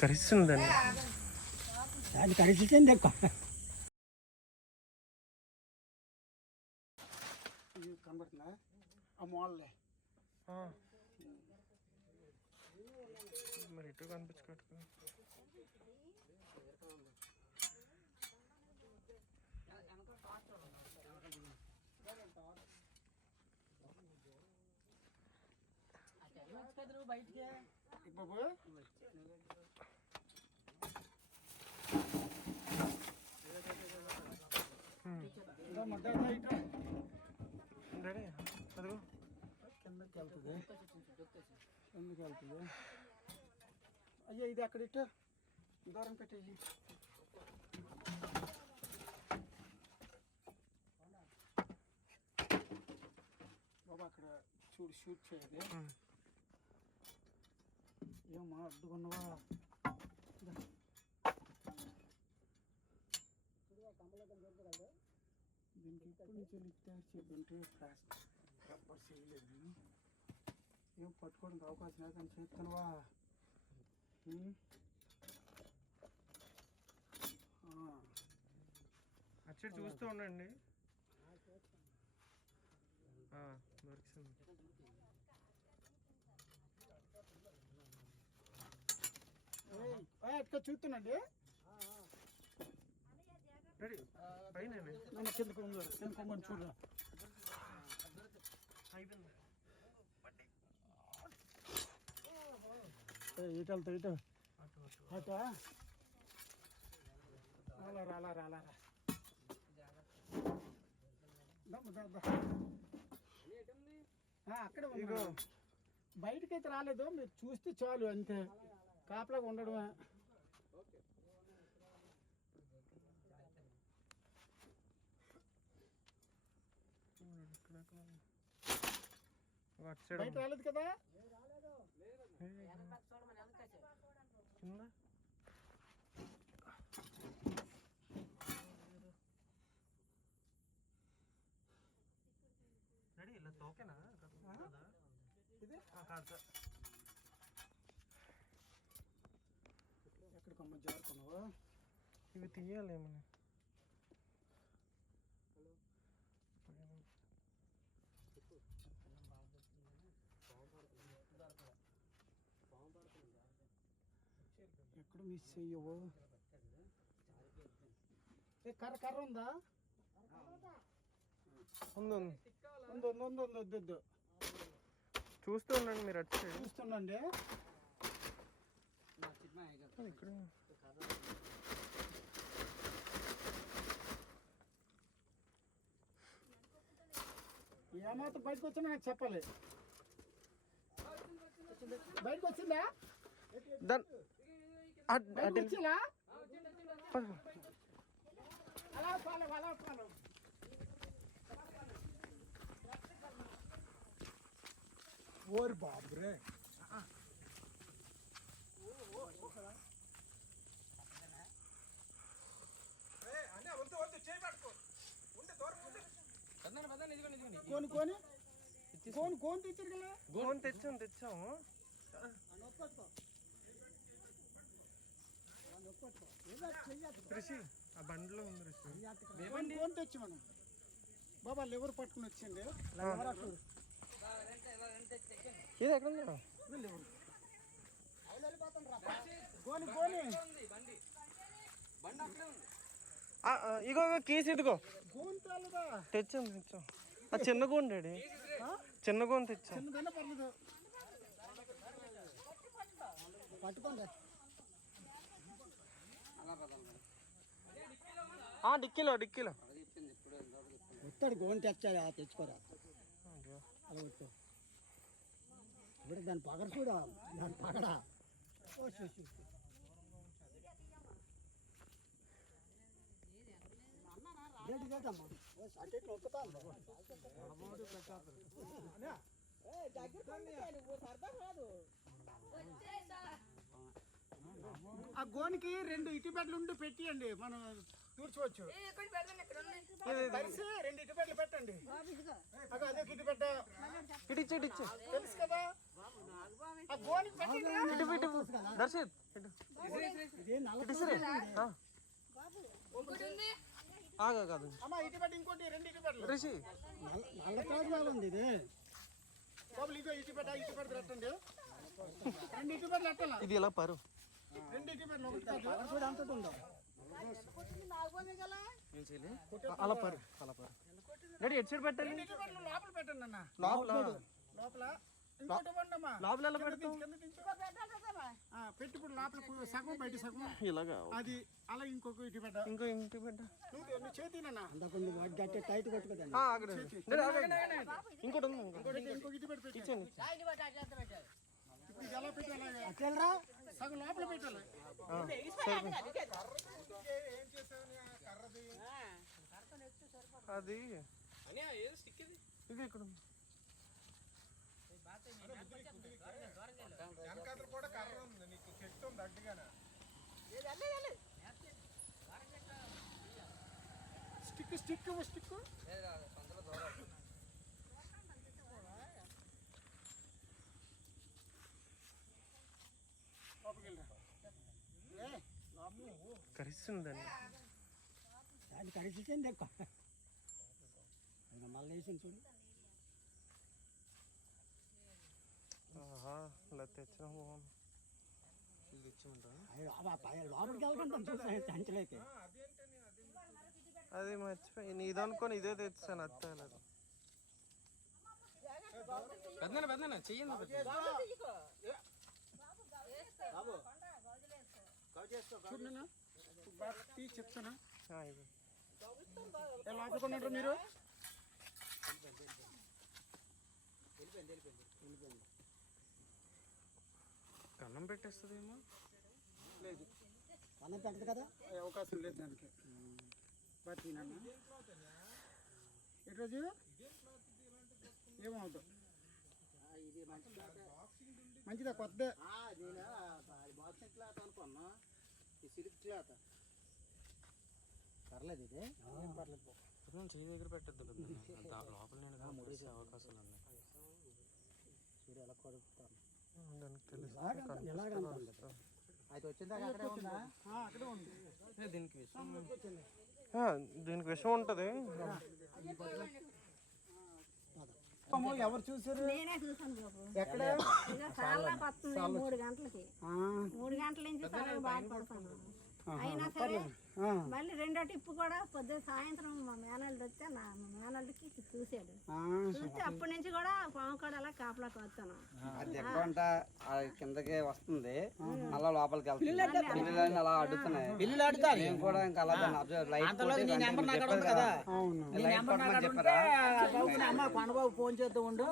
కరిస్తుందండి. అది కరిచితేంది ఎక్కువ కనబడుతుందా? ఆ మోళ్ళే మరి ఇటు కనిపించకట్టు బాబు డాడీ అదిగో. కిందకి వెళ్తుంది. కిందకి వెళ్తుంది. అయ్యా ఇది అక్కడ ఇటు. దూరం పెట్టేసి బాబా అక్కడ చూడు షూట్ చేయదు. ఏమా అడ్డుకున్నావా. దీనికి ఇప్పటి నుంచి ప్లాస్టిక్ రబ్బర్ చేయలేదు నేను. ఏం పట్టుకోవడానికి అవకాశం లేదు కానీ చేస్తున్నావా ఉమ్. ఆ. అచ్చి చూస్తూ ఉండండి దొరికింది ఇక్కడ చూస్తున్నాండి. పైన కింద కొంగు కింద కొంగని చూడరా ఇటు వెళ్తా ఇటు. అటు? అటా అలా రా అక్కడే ఇగో. ఉన్నా బయటికి అయితే రాలేదు మీరు చూస్తే చాలు అంతే. కాపలాగా ఉండడమే. బయట. రాలేదు కదా? డాడీ ఇలా తోకేనా? కాదా? ఇది ఆ, కాదు సార్ ఎక్కడికమ్మ జారుకున్నావా ఇవి తీయాలేమని ఎక్కడ మిస్ చెయ్యవు ఏ కర్ర కర్ర ఉందా? ఉంది ఉంది. ఉంది ఉంది ఉంది ఉంది వద్దు వద్దు చూస్తూ ఉండండి మీరు అటు చూస్తుండండి. ఇక్కడ. ఏమాత్రం బయటకు వచ్చినా నాకు చెప్పాలి. బయటకు వచ్చిందా? దాన్ అట్- బయటకు అటు వెళ్ళి- వచ్చిందా? పద. అలా ఫాలో అలా ఫాలో. ఓరి బాబురే. కోని కోని? కోని కోని తెచ్చారు కదా? ఫోన్ తెచ్చాము తెచ్చాము రిషి ఆ బండిలో ఉంది రిషి కోని కోని తెచ్చి మనం. బాబా లివర్ పట్టుకుని వచ్చింది. ఇది ఎక్కడ ఉందా? లివర్. కోని కోని. ఇగో ఇగో కీస్ ఇదిగో కోని తెచ్చాం తెచ్చాం. ఆ చిన్న గోన్ డాడీ చిన్న గోన్ తెచ్చాం. డిక్కీలో డిక్కీలో. వస్తాడు గోని తెచ్చాడు తెచ్చుకోరా. అలా ఇప్పుడు దాని పగడ చూడ దాని పగడ. నొక్కుతాను. ఆ గోనికి రెండు ఇటు బెడ్లు ఉండి పెట్టియండి మనం తూర్చోవచ్చు రెండు ఇటు పెట్టలు పెట్టండి. అదే ఇటు పెట్ట. ఇటు తెలుసు కదా? ఆ గోనికి ఇటు ఇటు దర్శిత్ ఇటు. ఆగా కాదు. పెట్టి రెండు రిషి. ఉంది ఇది. బాబులు ఇగో ఇటు పెట్ట ఇటు పెట్ట పెట్టండి. రెండు ఇటు పెట్టలు పెట్టాల ఇది ఎలా పరు? రెండు ఇటు పెట్టలు ఒకటి అంత ఉందో. అలా పరు అలా పరు. రెడీ ఎటు సైడ్ పెట్టాలి? రెండు లోపల పెట్టండి అన్న. లోపల. లోపల. లోపల ఎలా పెడతాం కింద దించు. ఆ, పెట్టి ఇప్పుడు లోపల సగం బయట సగం. ఇలాగా? అది అలా ఇంకొక ఇటు పెట్ట. ఇంకో ఇంటి పెట్ట. నువ్వు నువ్వు చేతినన్నా టైట్ కొట్టుకోదండి. ఇంకోటి ఇటు పెట్టి ఎలా పెట్టాలి? సగం లోపల పెట్టాలి? అది ఇది. ఇక్కడ ఉంది. స్టిక్ స్టిక్ ఉంది లోపలికి వెళ్ళరా. ఏ, లోపల కరిస్తుందండి దాన్ని కరిచిచ్చింది ఎక్కువ ఇంకా మళ్ళీ వేసింది చూడు ఇలా తెచ్చిన బాగుంది అది మర్చిపోయి నీది అనుకొని ఇదే తెచ్చాను అత్తలేదు పెద్దన పెద్దన చెయ్యండి చెప్తానా? ఏ, లోపలికి ఉన్నట్టు మీరు? కన్నం పెట్టేస్తుందేమో? లేదు. అన్నం పెట్టదు కదా? అవకాశం లేదు దానికి. బట్ నాన్న ఈరోజు మంచి మంచిదా కొత్త నేను? బాక్సింగ్ క్లాత్ అనుకున్నా. ఈ సిల్క్ క్లాత్ పర్లేదు ఇది. ఏం పర్లేదు. పెద్దన చెయ్యి దగ్గర పెట్టద్దు లోపల నేను అవకాశాలు ఉన్నాయి. చూడు ఎలా కొడుకుతాను. దానికి తెలుసు. ఎలాగంత అది వచ్చిందాక అక్కడే ఉందా? ఆ, అక్కడే ఉంది. ఏ, దీనికి విషయం ఆ, దీనికి విషయం ఉంటుంది. ఎవరు చూసారు నేనే చూసాను బాబు. ఎక్కడ? మూడు గంటలకి. ఆ, మూడు గంటల నుంచి చాలా బాధపడతాను అయినా సరే మళ్ళీ రెండో టిప్పు కూడా పొద్దున్న సాయంత్రం మా మేనల్డ్ వస్తే నా మా మేనల్డ్కి చూశాడు. ఆ, చూస్తే అప్పటి నుంచి కూడా పాము కూడా అలా కాపలాకి వస్తాను. అది ఎక్కువంట ఆ కిందకి వస్తుంది. మళ్ళా లోపలికి వెళ్తుంది. పిల్లలు అలా అడుగుతున్నాయి పిల్లలు మేము కూడా ఇంకా అలా లైట్ కొండబాబు ఫోన్ చేస్తూ ఉండు.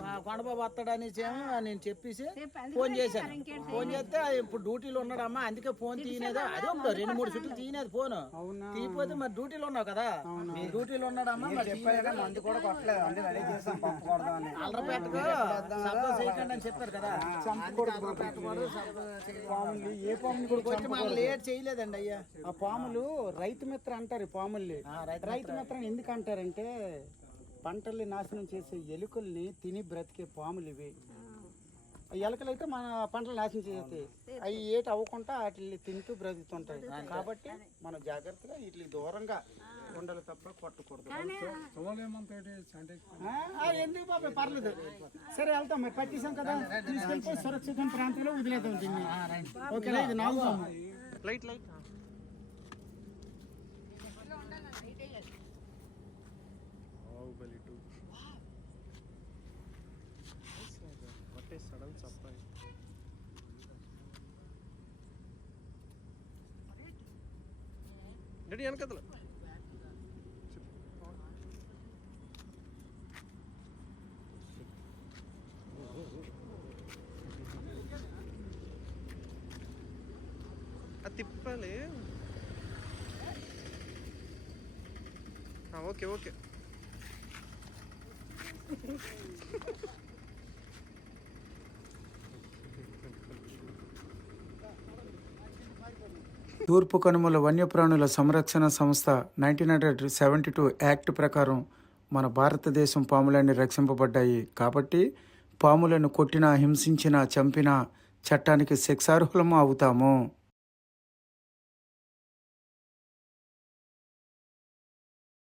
ఆ, కొండబాబు వస్తాడనేసి నేను చెప్పేసి చెప్పి ఫోన్ చేశాను. ఫోన్ చేస్తే ఇప్పుడు డ్యూటీలో ఉన్నాడమ్మా అందుకే ఫోన్ తీయలేదు అదే రెండు మూడు చుట్టూ తీయలేదు ఫోన్. అవునా? తీయపోతే మరి డ్యూటీలో ఉన్నావు కదా? మీ డ్యూటీలో ఉన్నాడమ్మా మందు కూడా కొట్టలేదు. అంటే రెడీ చేస్తాం పంపు కొడదామని అల్లరపేటకు శబ్దం చేయకండి అని చెప్పారు కదా. అందుకే అల్లరపేట కూడా శబ్దం చేయకండి. పాములు ఏ పాములు కూడా కొంచెం లేట్ చేయలేదండి అయ్యా. ఆ పాములు రైతు మిత్ర అంటారు పాముల్ని. రైతు మిత్ర. ఎందుకు అంటారంటే పంటల్ని నాశనం చేసే ఎలుకల్ని తిని బ్రతికే పాములు ఇవి. ఎలుకలు అయితే మన పంటలు నాశనం చేస్తాయి అవి ఏటి అవ్వకుండా వాటిని తింటూ బ్రతుకుతుంటాయి. కాబట్టి మనం జాగ్రత్తగా వీటికి దూరంగా ఉండాలి తప్ప కొట్టకూడదు. ఎందుకు పర్లేదు. సరే వెళ్తాం మరి. పట్టేసాం కదా. తీసుకెళ్ళిపోయి సురక్షిత ప్రాంతంలో వదిలేద్దాం దీన్ని. ఓకేనా? ఇది నాగుతాం లైట్ లైట్. డాడీ వెనకదల అది తిప్పాలి ఆ, ఓకే తూర్పు కనుమల వన్యప్రాణుల సంరక్షణ సంస్థ nineteen hundred seventy two act ప్రకారం మన భారతదేశం పాములన్నీ రక్షింపబడ్డాయి. కాబట్టి పాములను కొట్టినా హింసించినా చంపినా చట్టానికి శిక్షార్హులము అవుతాము